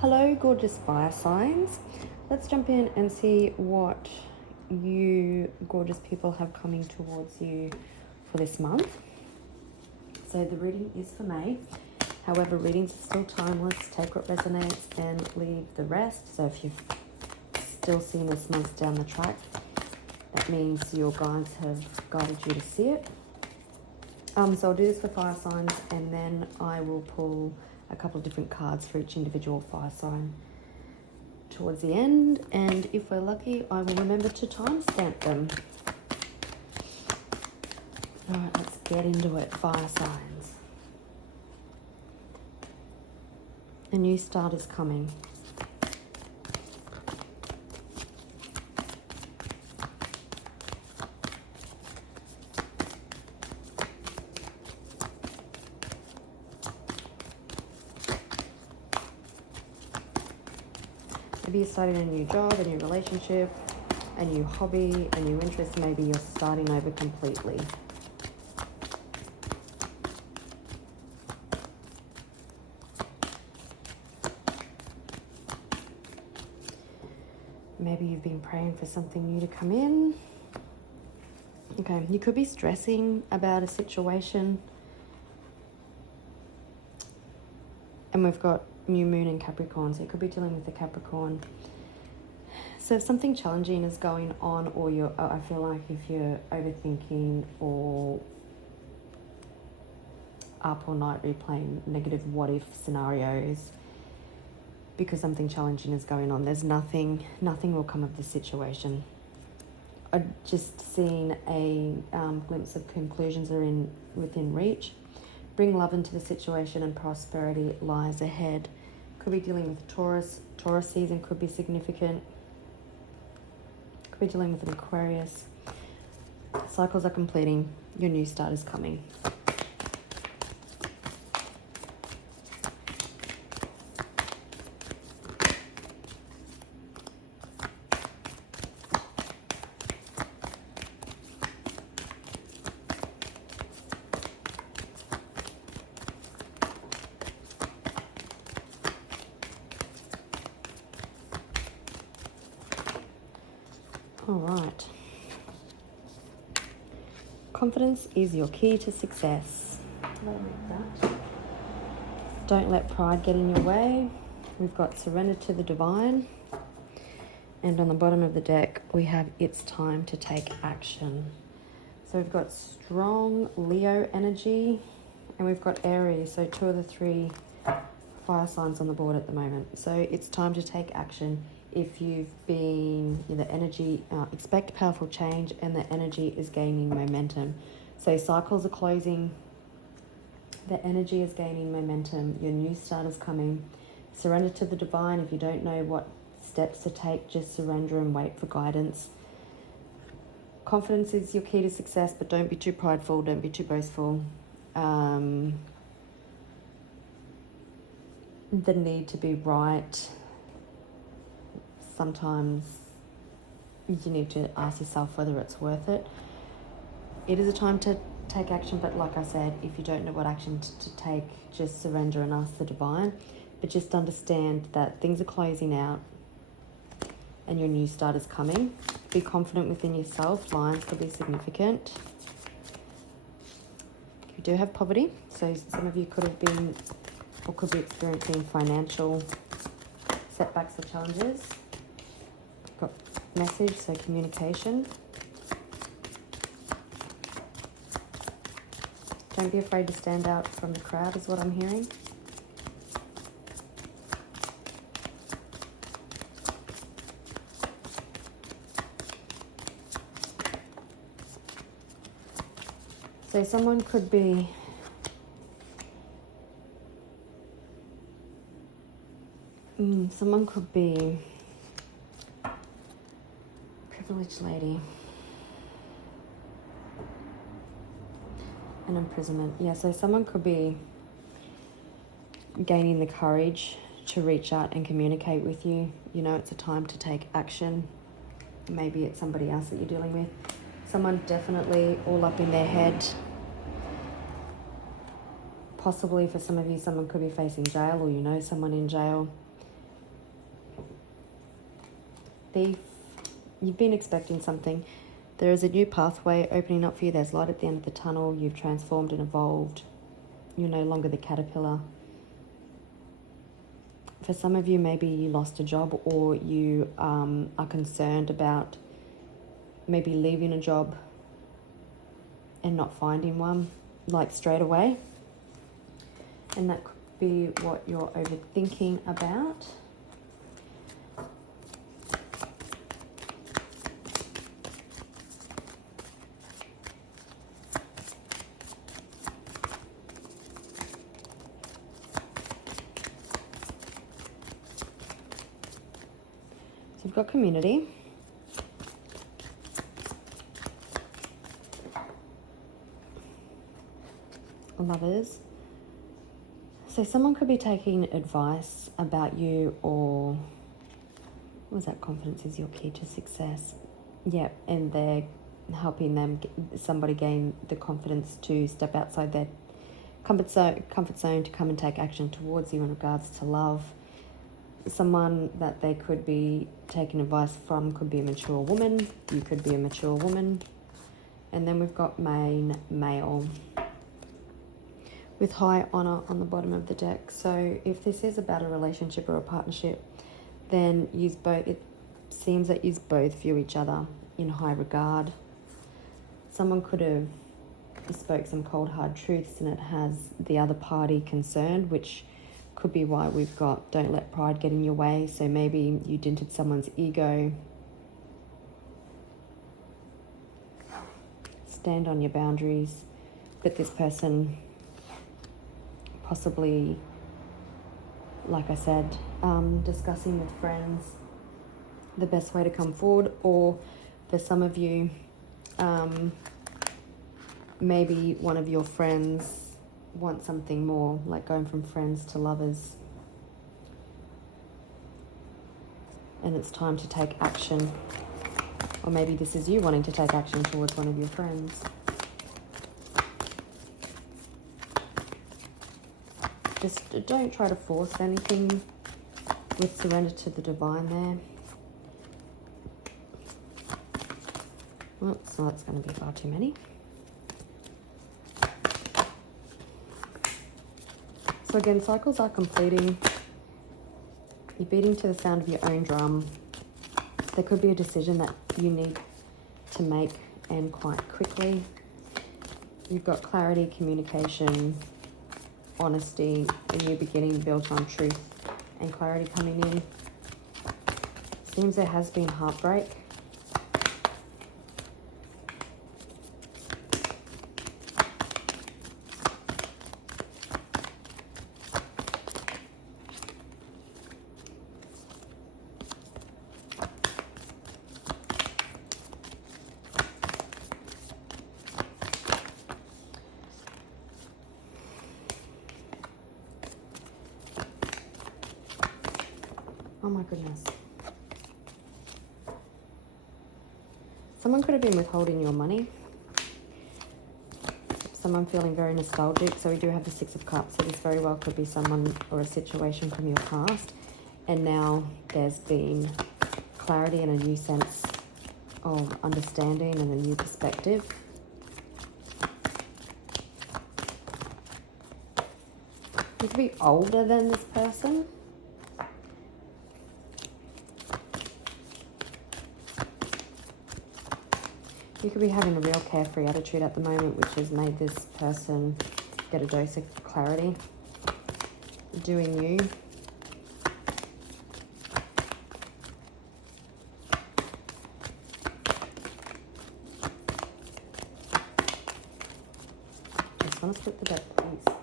Hello, gorgeous fire signs. Let's jump in and see what you gorgeous people have coming towards you for this month. So the reading is for May. However, readings are still timeless. Take what resonates and leave the rest. So if you've still seen this month down the track, that means your guides have guided you to see it. So I'll do this for fire signs, and then I will pull a couple of different cards for each individual fire sign towards the end, and if we're lucky, I will remember to timestamp them. All right, let's get into it. Fire signs. A new start is coming. Maybe you're starting a new job, a new relationship, a new hobby, a new interest. Maybe you're starting over completely. Maybe you've been praying for something new to come in. Okay, you could be stressing about a situation. And we've got new moon in Capricorn, so you could be dealing with the Capricorn. So if something challenging is going on, or I feel like if you're overthinking or up all night replaying negative what if scenarios because something challenging is going on, there's nothing will come of this situation. I just seen a glimpse of conclusions are within reach. Bring love into the situation and prosperity lies ahead. Could be dealing with Taurus. Taurus season could be significant. Could be dealing with an Aquarius. Cycles are completing. Your new start is coming. All right. Confidence is your key to success. Don't let pride get in your way. We've got surrender to the divine. And on the bottom of the deck, we have it's time to take action. So we've got strong Leo energy, and we've got Aries. So 2 of the 3 fire signs on the board at the moment. So it's time to take action. If you've been in the energy, expect powerful change, and the energy is gaining momentum. So cycles are closing. The energy is gaining momentum. Your new start is coming. Surrender to the divine. If you don't know what steps to take, just surrender and wait for guidance. Confidence is your key to success, but don't be too prideful. Don't be too boastful. The need to be right. Sometimes you need to ask yourself whether it's worth it. It is a time to take action, but like I said, if you don't know what action to take, just surrender and ask the divine. But just understand that things are closing out and your new start is coming. Be confident within yourself. Lines could be significant. You do have poverty, so some of you could have been or could be experiencing financial setbacks or challenges. Got message, so communication. Don't be afraid to stand out from the crowd is what I'm hearing. So someone could be privileged lady. An imprisonment. Yeah, so someone could be gaining the courage to reach out and communicate with you. You know, it's a time to take action. Maybe it's somebody else that you're dealing with. Someone definitely all up in their head. Possibly for some of you, someone could be facing jail, or you know someone in jail. Thief. You've been expecting something. There is a new pathway opening up for you. There's light at the end of the tunnel. You've transformed and evolved. You're no longer the caterpillar. For some of you, maybe you lost a job, or you are concerned about maybe leaving a job and not finding one, like straight away. And that could be what you're overthinking about. So we've got community. Lovers. So someone could be taking advice about you, or what was that? Confidence is your key to success. Yeah, and they're helping somebody gain the confidence to step outside their comfort zone to come and take action towards you in regards to love. Someone that they could be taking advice from could be a mature woman. You could be a mature woman. And then we've got main male with high honor on the bottom of the deck. So if this is about a relationship or a partnership, then use both. It seems that you both view each other in high regard. Someone could have spoke some cold hard truths, and it has the other party concerned, which could be why we've got don't let pride get in your way. So maybe you dented someone's ego. Stand on your boundaries. But this person possibly, like I said, discussing with friends the best way to come forward. Or for some of you, maybe one of your friends want something more, like going from friends to lovers, and it's time to take action. Or maybe this is you wanting to take action towards one of your friends. Just don't try to force anything with surrender to the divine there. Well, so that's going to be far too many. So again, cycles are completing. You're beating to the sound of your own drum. There could be a decision that you need to make, and quite quickly. You've got clarity, communication, honesty, a new beginning built on truth and clarity coming in. Seems there has been heartbreak. Oh my goodness. Someone could have been withholding your money. Someone feeling very nostalgic. So we do have the Six of Cups. So this very well could be someone or a situation from your past. And now there's been clarity and a new sense of understanding and a new perspective. You could be older than this person. You could be having a real carefree attitude at the moment, which has made this person get a dose of clarity. Doing you. Just want to split the deck, please.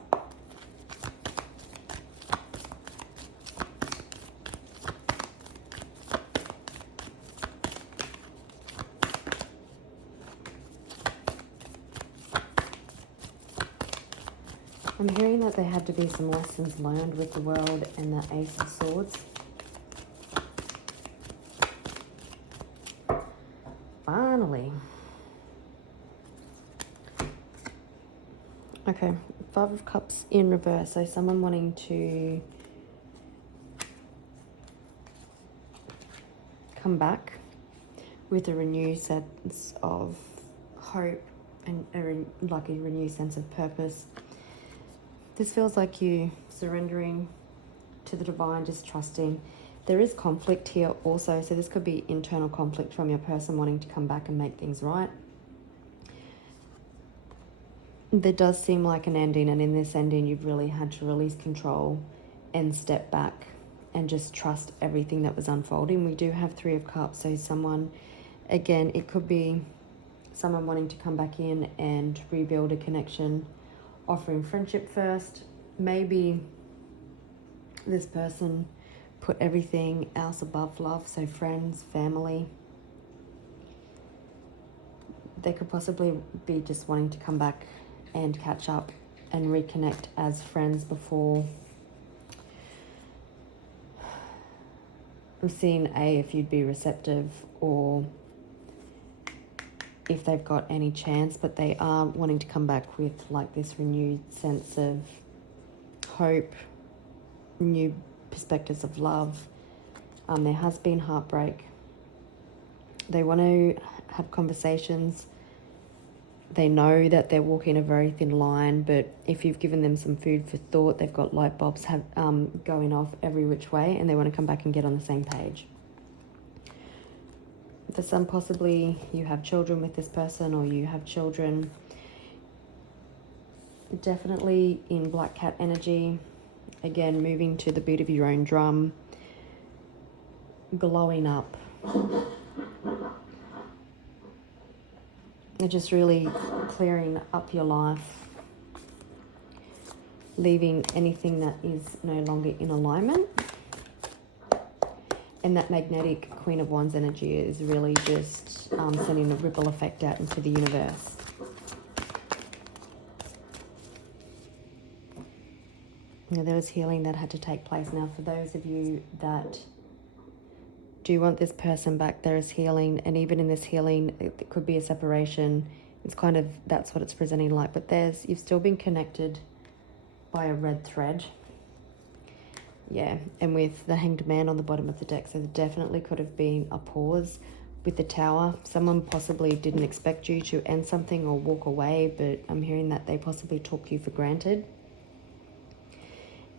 I'm hearing that there had to be some lessons learned with the World and the Ace of Swords. Finally. Okay, Five of Cups in reverse. So someone wanting to come back with a renewed sense of hope and like a renewed sense of purpose. This feels like you surrendering to the divine, just trusting. There is conflict here also, so this could be internal conflict from your person wanting to come back and make things right. There does seem like an ending, and in this ending you've really had to release control and step back and just trust everything that was unfolding. We do have Three of Cups, so someone, again, it could be someone wanting to come back in and rebuild a connection, offering friendship first. Maybe this person put everything else above love, so friends, family. They could possibly be just wanting to come back and catch up and reconnect as friends before. I'm seeing if you'd be receptive or if they've got any chance, but they are wanting to come back with like this renewed sense of hope, new perspectives of love. There has been heartbreak. They want to have conversations. They know that they're walking a very thin line, but if you've given them some food for thought, they've got light bulbs going off every which way, and they want to come back and get on the same page. For some, possibly you have children with this person, or you have children. Definitely in Black Cat energy. Again, moving to the beat of your own drum. Glowing up. You're just really clearing up your life. Leaving anything that is no longer in alignment. And that magnetic Queen of Wands energy is really just sending a ripple effect out into the universe. Now, there was healing that had to take place. Now, for those of you that do want this person back, there is healing. And even in this healing, it could be a separation. It's kind of, that's what it's presenting like. But you've still been connected by a red thread. Yeah, and with the Hanged Man on the bottom of the deck, so there definitely could have been a pause with the Tower. Someone possibly didn't expect you to end something or walk away, but I'm hearing that they possibly took you for granted.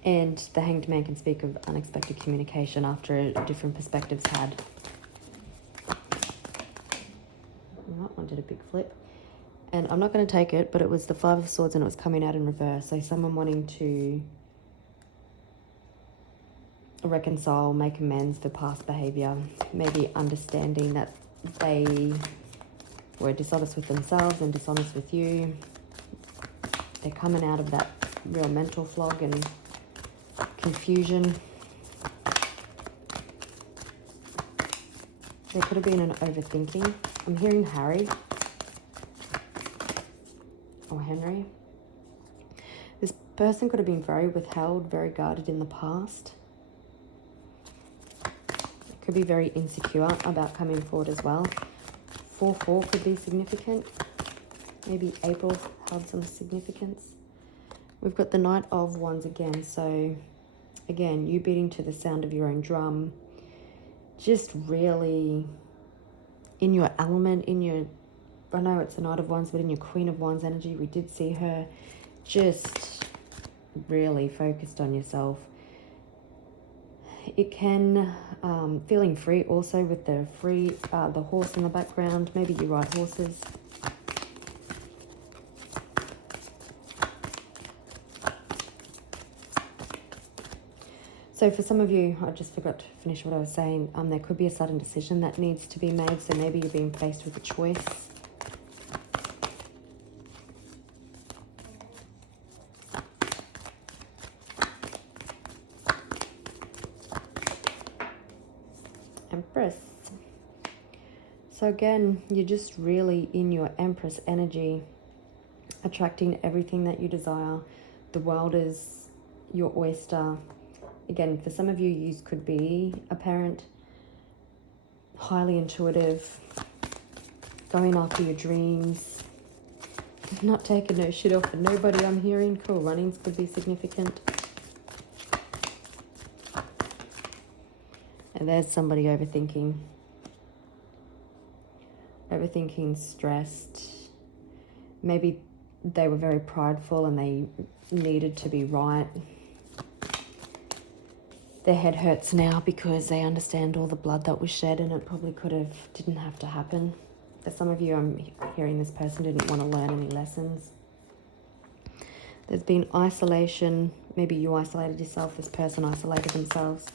And the Hanged Man can speak of unexpected communication after different perspectives had. That one did a big flip. And I'm not going to take it, but it was the Five of Swords and it was coming out in reverse. So someone wanting to reconcile, make amends for past behavior, maybe understanding that they were dishonest with themselves and dishonest with you. They're coming out of that real mental flog and confusion. There could have been an overthinking. I'm hearing Harry or Henry. This person could have been very withheld, very guarded in the past. Could be very insecure about coming forward as well. 4-4 could be significant. Maybe April held some significance. We've got the Knight of Wands again. So again, you beating to the sound of your own drum. Just really in your element, I know it's a Knight of Wands, but in your Queen of Wands energy, we did see her just really focused on yourself. It can, feeling free also with the horse in the background. Maybe you ride horses. So for some of you, I just forgot to finish what I was saying. There could be a sudden decision that needs to be made. So maybe you're being faced with a choice. Empress. So again, you're just really in your Empress energy, attracting everything that you desire. The world is your oyster. Again, for some of you, you could be a parent, highly intuitive, going after your dreams, not taking no shit off for nobody, I'm hearing. Cool runnings could be significant. And there's somebody overthinking. overthinking, stressed. Maybe they were very prideful and they needed to be right. Their head hurts now because they understand all the blood that was shed, and it probably didn't have to happen. For some of you, I'm hearing this person didn't want to learn any lessons. There's been isolation. Maybe you isolated yourself. This person isolated themselves.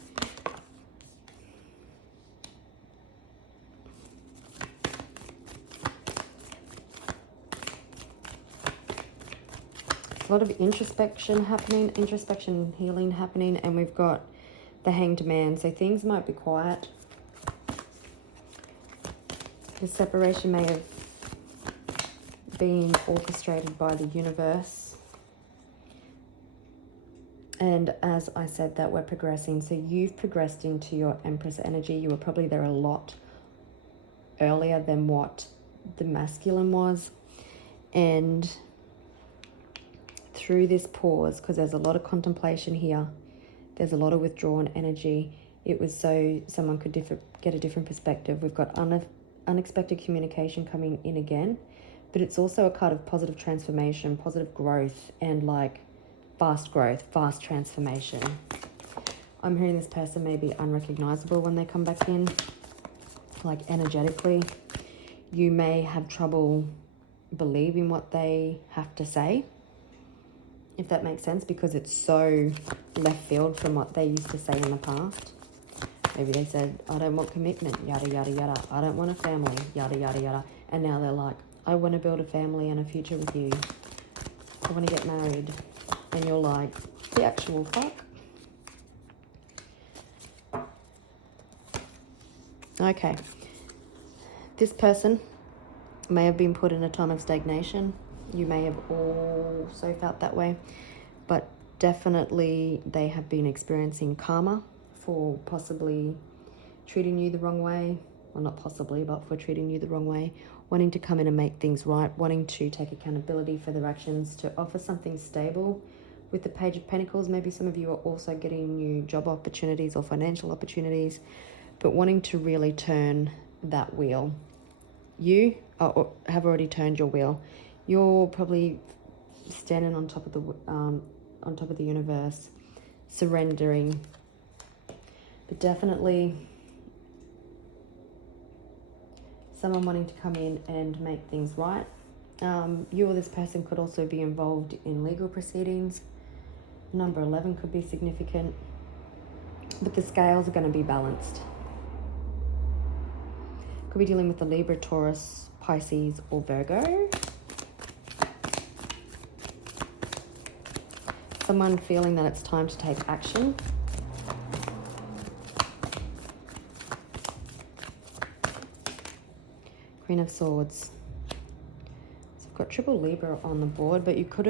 A lot of introspection happening, introspection and healing happening, and we've got the Hanged Man. So things might be quiet. The separation may have been orchestrated by the universe. And as I said, that we're progressing. So you've progressed into your Empress energy. You were probably there a lot earlier than what the masculine was. And through this pause, because there's a lot of contemplation here, there's a lot of withdrawn energy. It was so someone could get a different perspective. We've got unexpected communication coming in again, but it's also a card of positive transformation, positive growth, and like fast growth, fast transformation. I'm hearing this person may be unrecognizable when they come back in, like energetically. You may have trouble believing what they have to say, if that makes sense, because it's so left field from what they used to say in the past. Maybe they said, I don't want commitment, yada, yada, yada. I don't want a family, yada, yada, yada. And now they're like, I want to build a family and a future with you. I want to get married. And you're like, the actual fuck? Okay. This person may have been put in a time of stagnation. You may have also felt that way. But definitely they have been experiencing karma for possibly treating you the wrong way. Well, not possibly, but for treating you the wrong way. Wanting to come in and make things right. Wanting to take accountability for their actions. To offer something stable. With the Page of Pentacles, maybe some of you are also getting new job opportunities or financial opportunities. But wanting to really turn that wheel. You have already turned your wheel. You're probably standing on top of the universe, surrendering. But definitely someone wanting to come in and make things right. You or this person could also be involved in legal proceedings. Number 11 could be significant. But the scales are going to be balanced. Could be dealing with the Libra, Taurus, Pisces, or Virgo. Someone feeling that it's time to take action. Queen of Swords. So I've got triple Libra on the board, but you could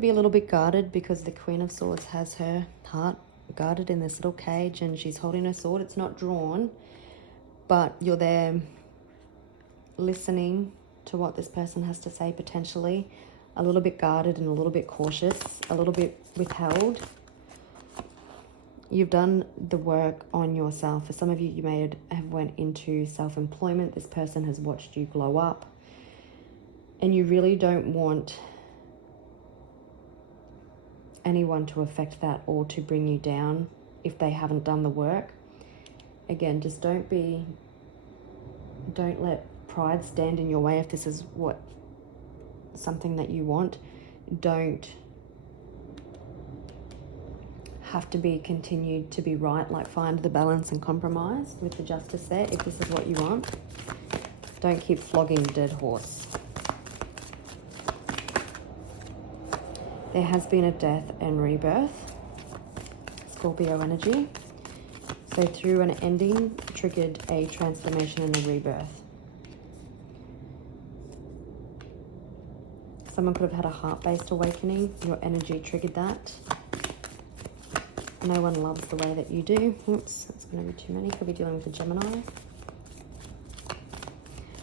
be a little bit guarded because the Queen of Swords has her heart guarded in this little cage and she's holding her sword. It's not drawn, but you're there listening to what this person has to say, potentially. A little bit guarded and a little bit cautious, a little bit withheld. You've done the work on yourself. For some of you, you may have went into self-employment. This person has watched you glow up. And you really don't want anyone to affect that or to bring you down if they haven't done the work. Again, just don't let pride stand in your way if this is something that you want. Don't have to be continued to be right. Like, find the balance and compromise with the justice there if this is what you want. Don't keep flogging a dead horse. There has been a death and rebirth. Scorpio energy. So through an ending triggered a transformation and a rebirth. Someone could have had a heart-based awakening. Your energy triggered that. No one loves the way that you do. Oops, that's going to be too many. Could be dealing with a Gemini.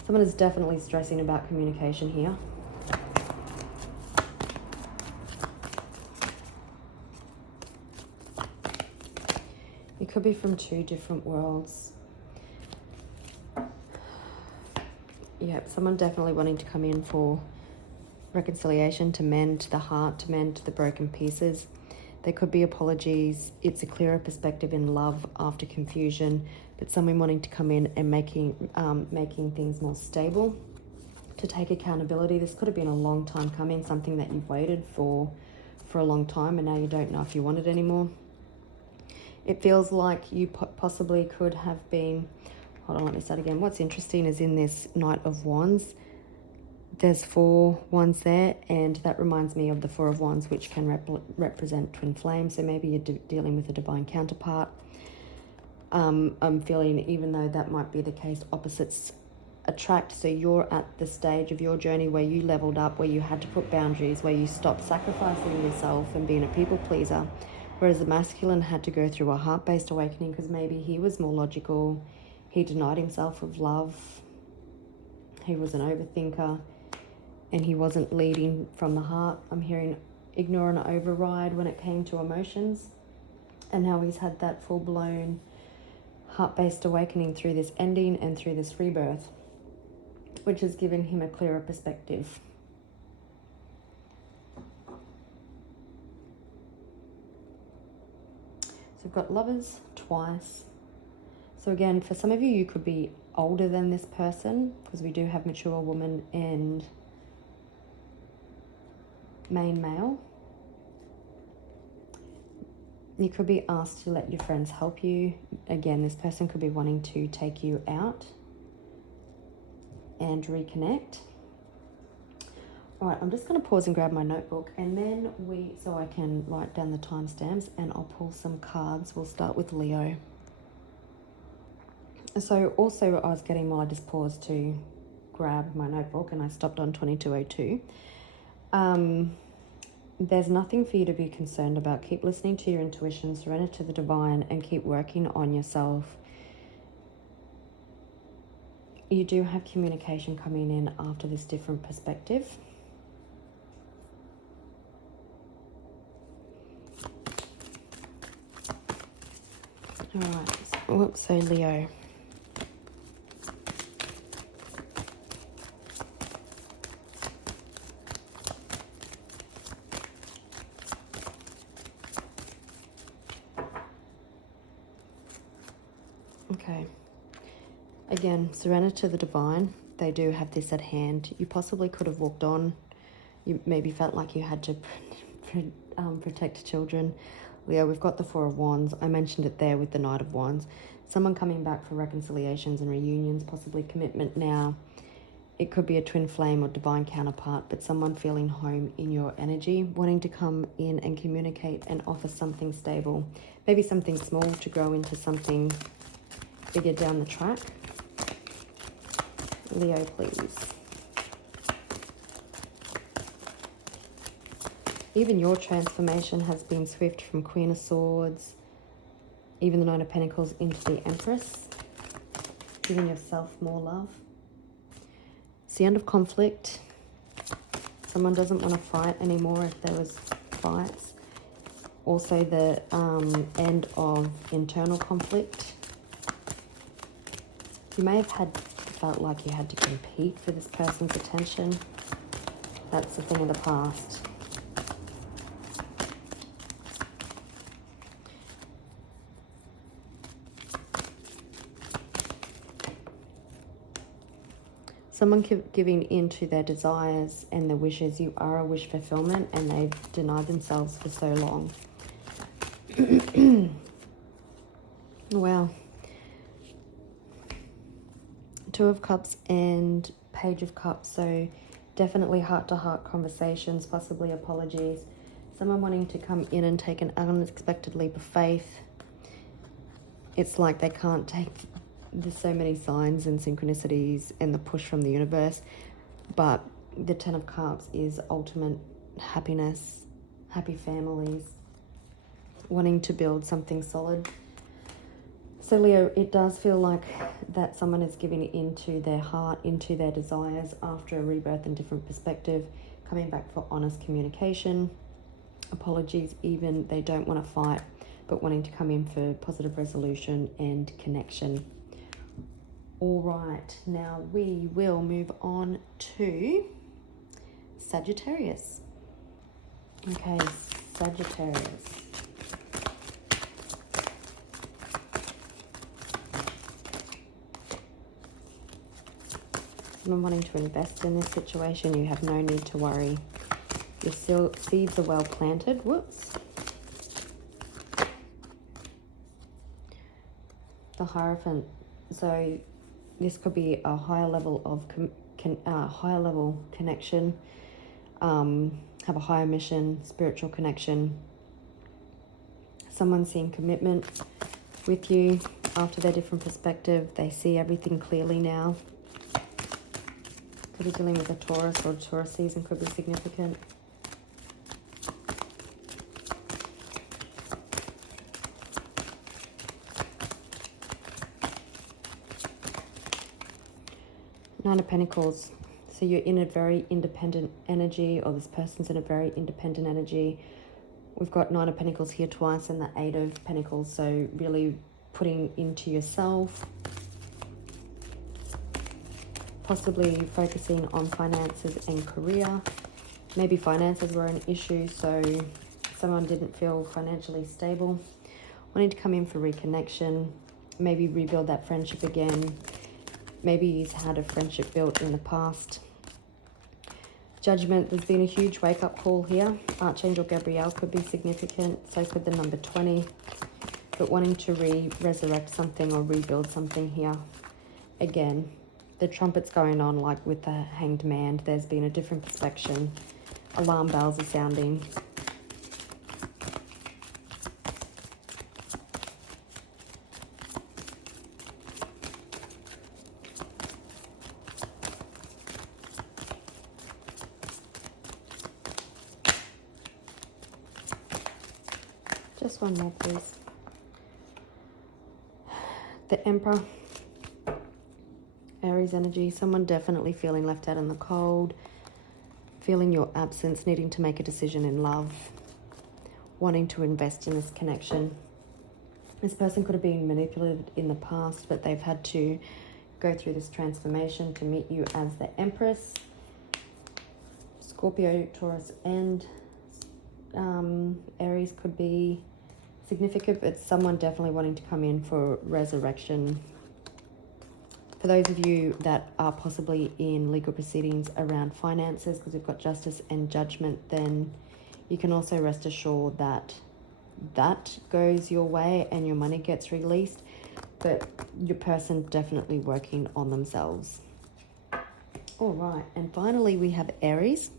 Someone is definitely stressing about communication here. You could be from two different worlds. Yeah, someone definitely wanting to come in for reconciliation, to mend the heart, to mend the broken pieces. There could be apologies. It's a clearer perspective in love after confusion, but someone wanting to come in and making things more stable, to take accountability. This could have been a long time coming, something that you've waited for a long time, and now you don't know if you want it anymore. It feels like you possibly could have been, hold on, let me start again. What's interesting is in this Knight of Wands, there's 4 wands there, and that reminds me of the 4 of Wands, which can represent twin flames. So maybe you're dealing with a divine counterpart. I'm feeling, even though that might be the case, opposites attract. So you're at the stage of your journey where you leveled up, where you had to put boundaries, where you stopped sacrificing yourself and being a people pleaser, whereas the masculine had to go through a heart-based awakening because maybe he was more logical. He denied himself of love. He was an overthinker, and he wasn't leading from the heart. I'm hearing ignore and override when it came to emotions. And now he's had that full-blown heart-based awakening through this ending and through this rebirth, which has given him a clearer perspective. So we've got Lovers twice. So again, for some of you, you could be older than this person, because we do have mature woman and main male. You could be asked to let your friends help you. Again, this person could be wanting to take you out and reconnect. All right, I'm just going to pause and grab my notebook, and then so I can write down the timestamps, and I'll pull some cards. We'll start with Leo. So also I was getting, while I just paused to grab my notebook, and I stopped on 2202. There's nothing for you to be concerned about. Keep listening to your intuition, surrender to the divine, and keep working on yourself. You do have communication coming in after this different perspective. All right, so Leo. Okay. Again, surrender to the divine. They do have this at hand. You possibly could have walked on. You maybe felt like you had to protect children. Leo, we've got the 4 of Wands. I mentioned it there with the Knight of Wands. Someone coming back for reconciliations and reunions, possibly commitment now. It could be a twin flame or divine counterpart, but someone feeling home in your energy, wanting to come in and communicate and offer something stable. Maybe something small to grow into something bigger down the track. Leo, please. Even your transformation has been swift, from Queen of Swords, even the Nine of Pentacles, into the Empress. Giving yourself more love. It's the end of conflict. Someone doesn't want to fight anymore if there was fights. Also the end of internal conflict. You may have felt like you had to compete for this person's attention. That's a thing of the past. Someone giving in to their desires and their wishes. You are a wish fulfillment, and they've denied themselves for so long. Wow. 2 of Cups and Page of Cups. So definitely heart-to-heart conversations, possibly apologies. Someone wanting to come in and take an unexpected leap of faith. It's like they can't take... There's so many signs and synchronicities and the push from the universe, but the 10 of Cups is ultimate happiness, happy families, wanting to build something solid. So Leo, it does feel like that someone is giving into their heart, into their desires after a rebirth and different perspective, coming back for honest communication, apologies even. They don't want to fight, but wanting to come in for positive resolution and connection. All right, now we will move on to Sagittarius. Okay, Sagittarius. Someone wanting to invest in this situation, you have no need to worry. Your seeds are well planted. Whoops. The Hierophant. So this could be a higher level of higher level connection. Have a higher mission, spiritual connection. Someone seeing commitment with you after their different perspective. They see everything clearly now. Could be dealing with a Taurus, or Taurus season could be significant. Nine of Pentacles. So you're in a very independent energy, or this person's in a very independent energy. We've got Nine of Pentacles here twice and the Eight of Pentacles. So really putting into yourself. Possibly focusing on finances and career. Maybe finances were an issue, so someone didn't feel financially stable. Wanting to come in for reconnection. Maybe rebuild that friendship again. Maybe he's had a friendship built in the past. Judgment, there's been a huge wake-up call here. Archangel Gabriel could be significant, so could the number 20. But wanting to resurrect something or rebuild something here. Again, the trumpet's going on, like with the Hanged Man. There's been a different perspective. Alarm bells are sounding. Just one more, please. The Emperor. Aries energy. Someone definitely feeling left out in the cold. Feeling your absence. Needing to make a decision in love. Wanting to invest in this connection. This person could have been manipulated in the past, but they've had to go through this transformation to meet you as the Empress. Scorpio, Taurus, and Aries could be significant, but someone definitely wanting to come in for resurrection. For those of you that are possibly in legal proceedings around finances, because we've got Justice and Judgment, then you can also rest assured that that goes your way and your money gets released, but your person definitely working on themselves. All right, and finally we have Aries.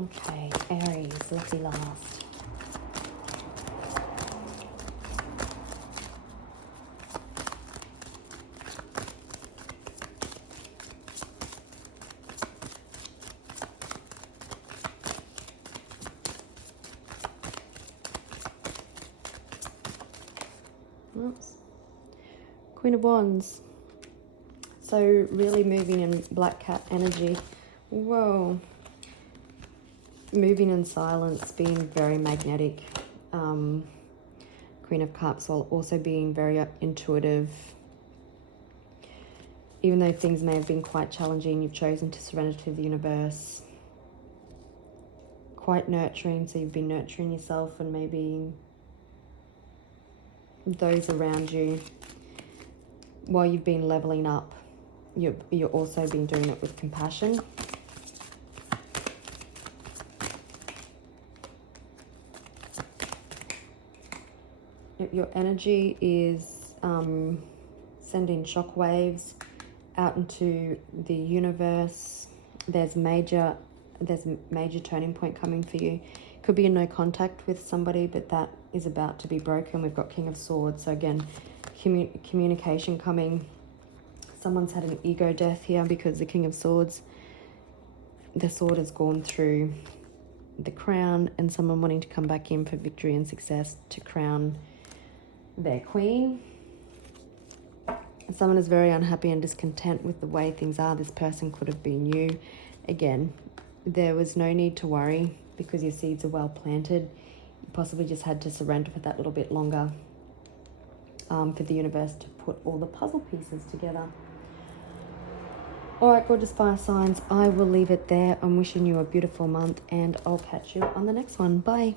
Okay, Aries, lucky last. Oops. Queen of Wands. So really moving in Black Cat energy. Whoa. Moving in silence, being very magnetic. Queen of Cups, while also being very intuitive. Even though things may have been quite challenging, you've chosen to surrender to the universe. Quite nurturing, so you've been nurturing yourself and maybe those around you. While you've been leveling up, you're also been doing it with compassion. Your energy is sending shockwaves out into the universe. There's major turning point coming for you. Could be a no contact with somebody, but that is about to be broken. We've got King of Swords. So again, communication coming. Someone's had an ego death here because the King of Swords, the sword has gone through the crown, and someone wanting to come back in for victory and success to crown their queen. Someone is very unhappy and discontent with the way things are. This person could have been you. Again, there was no need to worry because your seeds are well planted. You possibly just had to surrender for that little bit longer. for the universe to put all the puzzle pieces together. All right, gorgeous fire signs, I will leave it there. I'm wishing you a beautiful month, and I'll catch you on the next one. Bye.